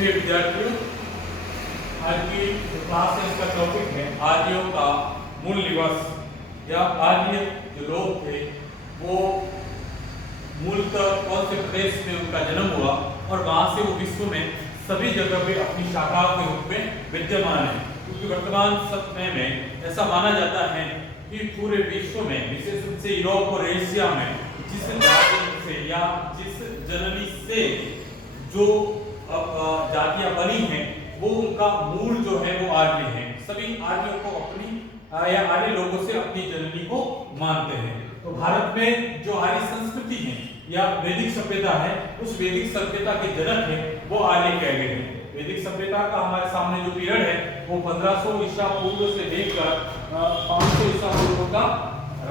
प्रिय विद्यार्थियों, आज की जो क्लास है इसका टॉपिक है आर्यों का मूल निवास या आर्य जो लोग थे वो मूलतः कौन से प्रदेश में उनका जन्म हुआ और वहां से वो विश्व में सभी जगह पे अपनी शाखाओं के रूप में विद्यमान है। क्योंकि वर्तमान समय में ऐसा माना जाता है कि पूरे विश्व में विशेष रूप से यूरोप और एशिया में जिस जाति से या जिस जननी से जो जातियां बनी हैं वो उनका मूल जो है वो आर्य है। सभी आर्यों को अपनी या आर्य लोगों से अपनी जननी को मानते हैं। तो भारत में जो आर्य संस्कृति है या वैदिक सभ्यता है उस वैदिक सभ्यता के जनक है वो आर्य कहे गए हैं। वैदिक सभ्यता का हमारे सामने जो पीरियड है वो 1500 ईसा पूर्व से लेकर 500 ईसा पूर्व का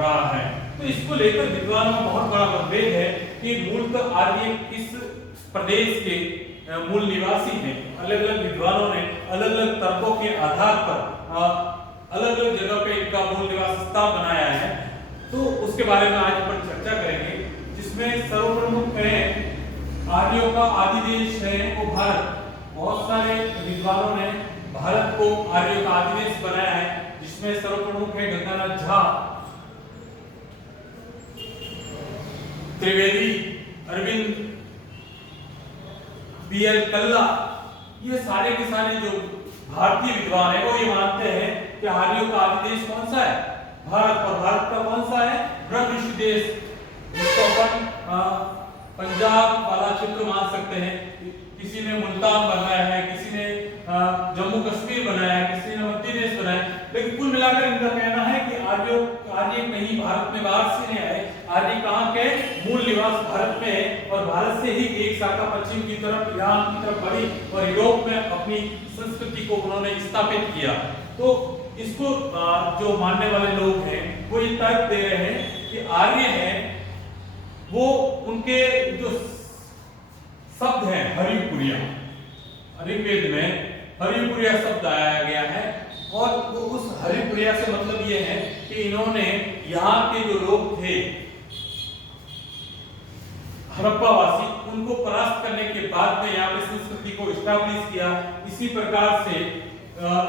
रहा है। तो इसको लेकर विद्वानों में बहुत बड़ा मतभेद है कि मूलतः आर्य किस प्रदेश के मूल निवासी हैं। अलग अलग विद्वानों ने अलग अलग तर्कों के आधार पर अलग अलग जगह पे इनका मूल निवास स्थान बनाया है। तो उसके बारे में आज अपन चर्चा करेंगे, जिसमें सर्वप्रमुख है आर्यों का आदि देश है वो भारत। बहुत सारे विद्वानों ने भारत को आर्यों का आदि देश बनाया है, जिसमें सर्वप्रमुख है गंगानाथ झा, त्रिवेदी, अरविंद, बीएल कल्ला। ये सारे के सारे जो भारतीय विद्वान है वो ये मानते हैं कि आर्यों का आदि देश कौन सा है, भारत। और भारत का कौन सा है, ब्रह्म ऋषि देश, जिसको अपन पंजाब वाला क्षेत्र मान सकते हैं। किसी ने मुल्तान बनाया है, किसी ने जम्मू कश्मीर बनाया है, किसी ने मध्य प्रदेश बनाया है। लेकिन कुल मिलाकर इनका कहना है कि आर्य कहीं भारत में बाहर से नहीं आए। आर्य कहाँ के मूल निवास भारत में है और भारत से ही एक शाखा पश्चिम की तरफ ईरान की तरफ बढ़ी और यूरोप में अपनी संस्कृति को उन्होंने स्थापित किया। तो इसको जो मानने वाले लोग हैं वो ये तर्क दे रहे हैं कि आर्य है वो उनके जो शब्द है हरिपुरिया, ऋग्वेद में हरिपुरिया शब्द आया गया है और वो उस हरिपुरिया से मतलब ये है कि इन्होंने यहाँ के जो लोग थे हड़प्पावासी उनको परास्त करने के बाद में यहाँ पे संस्कृति को एस्टैब्लिश किया। इसी प्रकार से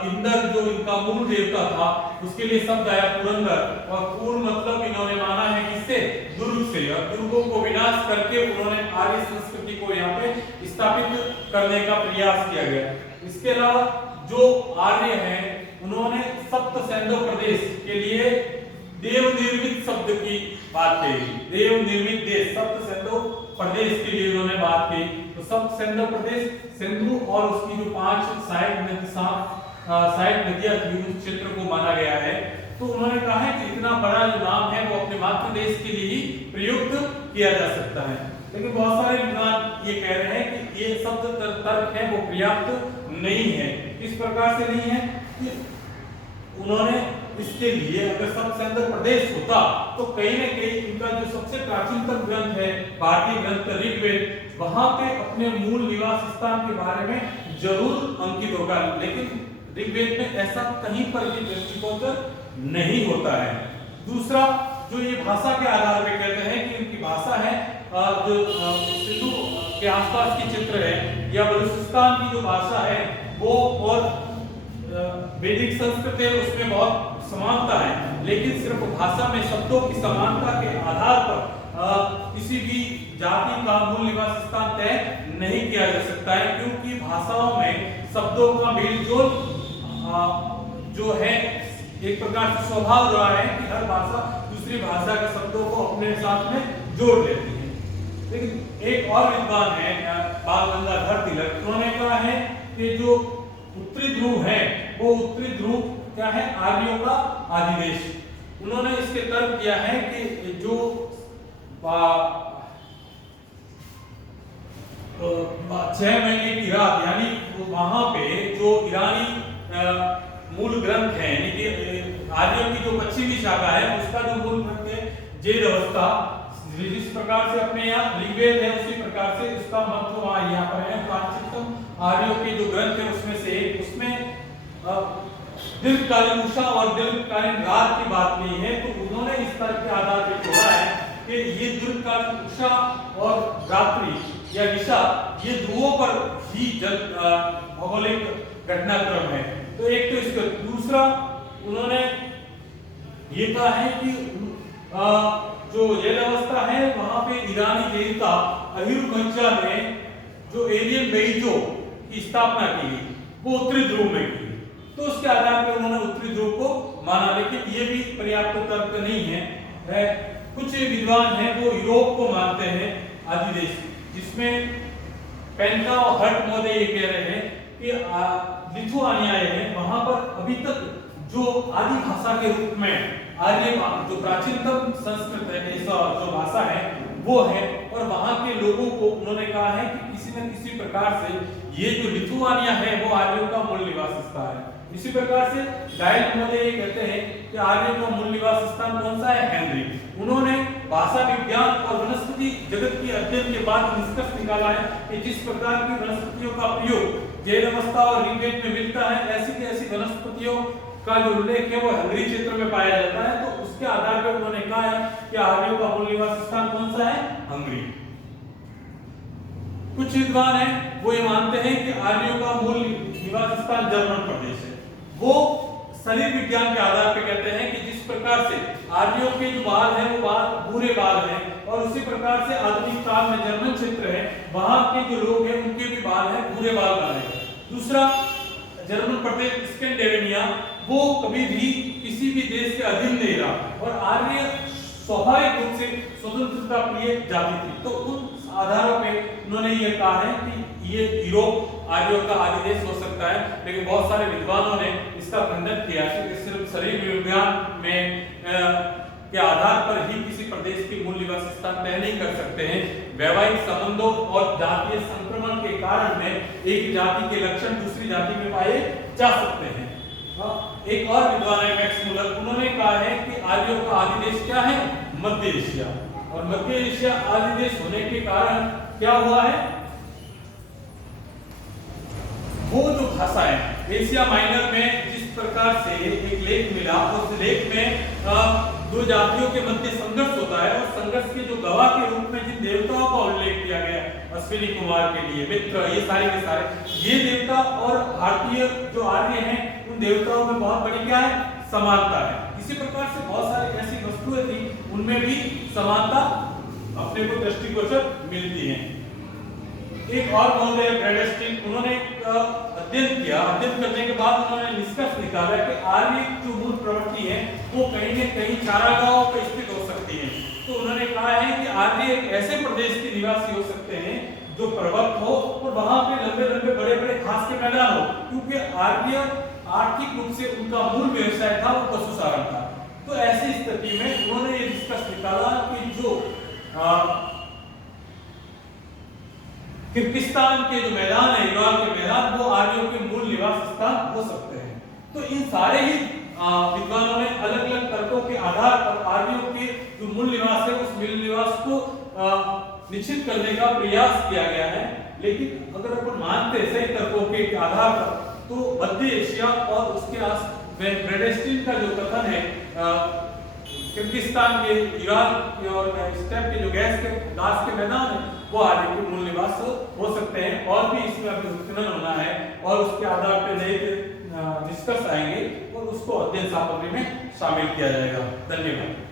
इंद्र जो इनका मूल देवता था उसके लिए शब्द आया पुरंदर और पूर्व मतलब इन्होंने माना है किससे, दुर्ग से। और दुर्गों को विनाश करके उन्होंने आर्य संस्कृति को यहाँ पे स्थापित करने का प्रयास किया गया। इसके अलावा जो आर्य हैं उन्होंने सप्त सिंधु प्रदेश के लिए देव निर्मित शब्द की बात कही। देव निर्मित देश सप्त सिंधु प्रदेश के लिए उन्होंने बात की। तो सप्त सिंधु प्रदेश सिंधु और उसकी जो 5 सहायक नदियां थी उस क्षेत्र को माना गया है। तो उन्होंने कहा है कि इतना बड़ा जो नाम है वो अपने मातृ देश के लिए ही प्रयुक्त किया जा सकता है। लेकिन बहुत सारे विद्वान ये कह रहे हैं कि ये शब्द तर्क है वो पर्याप्त नहीं है। इस प्रकार से नहीं है कि उन्होंने इसके लिए अगर सब सिंधु प्रदेश होता तो कहीं न कहीं इनका जो सबसे प्राचीनतम ग्रंथ है भारतीय ग्रंथ ऋग्वेद वहां पे अपने मूल निवास स्थान के बारे में जरूर अंकित होगा। लेकिन ऋग्वेद में ऐसा कहीं पर भी दृष्टिगोचर नहीं होता है। दूसरा जो ये भाषा के आधार पे कहते हैं कि इनकी भाषा है जो सिंधु के आसपास की क्षेत्र है या बलूचिस्तान की जो भाषा है वो और वैदिक संस्कृत है उसमें बहुत समानता है। लेकिन सिर्फ भाषा में शब्दों की समानता के आधार पर किसी भी जाति का मूल निवास स्थान तय नहीं किया जा सकता है, क्योंकि भाषाओं में शब्दों का मेलजोल जो है एक प्रकार से स्वभाव रहा है कि हर भाषा दूसरी भाषा के शब्दों को अपने साथ में जोड़ लेती है। लेकिन एक और विद्वान है बाल गंगाधर तिलक, उन्होंने कहा है कि जो उत्तरी ध्रुव है वो उत्तरी ध्रुव क्या है, आर्यों का आदि देश। उन्होंने इसके तर्क दिया है कि जो 6 महीने की रात यानी वहां पे जो ईरानी मूल ग्रंथ है यानी कि आर्यों की जो पश्चिमी शाखा है उसका जो मूल ग्रंथ है जेद अवस्था, जिस प्रकार से अपने यहाँ ऋग्वेद है उसी प्रकार से इसका महत्व वहां यहाँ पर है। प्राचीनतम आर्यों के जो ग्रंथ है उसमें से उसमें दीर्घकालीन उषा और दीर्घकालीन रात की बात नहीं है। तो उन्होंने इस तरह के आधार पर छोड़ा है कि ये दीर्घकालीन उषा और रात्रि या दिशा ये ध्रुवों पर ही भौगोलिक घटनाक्रम है। तो एक तो इसका दूसरा उन्होंने ये कहा है कि जो ये अवस्था है वहां पे ईरानी देवता अहिर-मज्जा ने जो एरियन बेइजो की स्थापना की वो उत्तरी ध्रुव में की, तो उसके आधार पर उन्होंने उत्तरी ध्रुव को माना। लेकिन ये भी पर्याप्त तर्क नहीं है। कुछ विद्वान हैं वो यूरोप को मानते हैं आदिदेश, जिसमें पेंटा और हट महोदय ये कह रहे हैं कि लिथुआनिया है वहां पर अभी तक जो आदि भाषा के रूप में आर्य जो प्राचीनतम संस्कृत है ऐसा जो भाषा है वो है, और वहां के लोगों को उन्होंने कहा है कि किसी न किसी प्रकार से ये जो लिथुआनिया है वो आर्यों का मूल निवास स्थान है। इसी प्रकार से डायल महोदय ये कहते हैं कि आर्यों का मूल निवास स्थान कौन सा है, हेनरी। उन्होंने भाषा विज्ञान और वनस्पति जगत के अध्ययन के बाद निष्कर्ष निकाला है कि जिस प्रकार की वनस्पतियों का प्रयोग जैव अवस्था और ऋग्वेद में मिलता है, ऐसी की ऐसी वनस्पतियों का जो उल्लेख है वो हंगरी क्षेत्र में पाया जाता है। तो उसके आधार पर उन्होंने कहा है कि आर्यों का मूल निवास स्थान कौन सा है, हंगरी। कुछ विद्वान हैं वो ये मानते हैं कि आर्यों का मूल निवास स्थान जर्मन प्रदेश है। वो शरीर विज्ञान के आधार पर कहते हैं कि जिस प्रकार से आर्यों के जो बाल हैं वो बाल भूरे बाल हैं, और उसी प्रकार से आधुनिक काल में जर्मन क्षेत्र है वहां के जो लोग हैं उनके भी बाल हैं भूरे बाल वाले। दूसरा, जर्मन प्रदेश स्कैंडिनेविया वो कभी भी किसी भी देश के अधीन नहीं रहा, और आर्य स्वाभाविक रूप से स्वतंत्रता प्रिय जाति थी। तो उन आधारों पे उन्होंने ये कहा है कि ये यूरोप आर्यों का आदिदेश हो सकता है। लेकिन बहुत सारे विद्वानों ने इसका खंडन किया कि सिर्फ शरीर विज्ञान में के आधार पर ही किसी प्रदेश के मूल निवास स्थान तय नहीं कर सकते हैं। वैवाहिक संबंधों और जातीय संक्रमण के कारण में एक जाति के लक्षण दूसरी जाति में पाए जा सकते हैं। एक और विद्वान है मैक्स मुलर, उन्होंने कहा है कि आर्यों का आदिदेश क्या है, मध्य एशिया, और मध्य एशिया आदिदेश होने के कारण क्या हुआ है, वो जो भाषा है एशिया माइनर में जिस प्रकार से एक लेख मिला, उस लेख में दो जातियों के मध्य संघर्ष होता है, और संघर्ष के जो गवाह के रूप में जिन देवताओं का उल्लेख किया गया अश्विनी कुमार के लिए मित्र, ये सारे के सारे ये देवता और भारतीय जो आर्य हैं उन देवताओं में बहुत बड़ी क्या है, समानता है। इसी प्रकार से बहुत सारी ऐसी वस्तुएं थी उनमें भी समानता अपने को दृष्टिगोचर मिलती है। एक और महोदय ब्रैडस्टीन, उन्होंने अध्ययन किया, अध्ययन करने के बाद उन्होंने निष्कर्ष निकाला कि आर्य जो मूल प्रवृत्ति है वो कहीं न कहीं चारागाहों पर स्थित हो सकती है। तो उन्होंने कहा है कि आर्य एक ऐसे प्रदेश के निवासी हो सकते हैं जो पर्वत हो और वहां पे लंबे लंबे बड़े बड़े घास के मैदान हो, क्योंकि आर्य आर्थिक रूप से उनका मूल व्यवसाय था वो पशुचारण था। तो ऐसी स्थिति में उन्होंने ये निष्कर्ष निकाला कि जो किर्गिस्तान के जो मैदान है, ईरान के मैदान, वो आर्यों के मूल निवास स्थान हो सकते हैं। तो इन सारे ही विद्वानों ने अलग अलग तर्कों के आधार पर आर्यों के जो मूल निवास है उस मूल निवास को निश्चित करने का प्रयास किया गया है। लेकिन अगर अपन मानते हैं सही तर्कों के आधार पर तो मध्य एशिया और उसके आस ब्रैडस्टीन का जो कथन है किर्गिस्तान के, ईरान के और स्टेप के जो घास के मैदान है वो आर्य के मूल निवास हो सकते हैं। और भी इसमें अभी उत्खनन होना है और उसके आधार पर नए निष्कर्ष आएंगे और उसको अध्ययन सामग्री में शामिल किया जाएगा। धन्यवाद।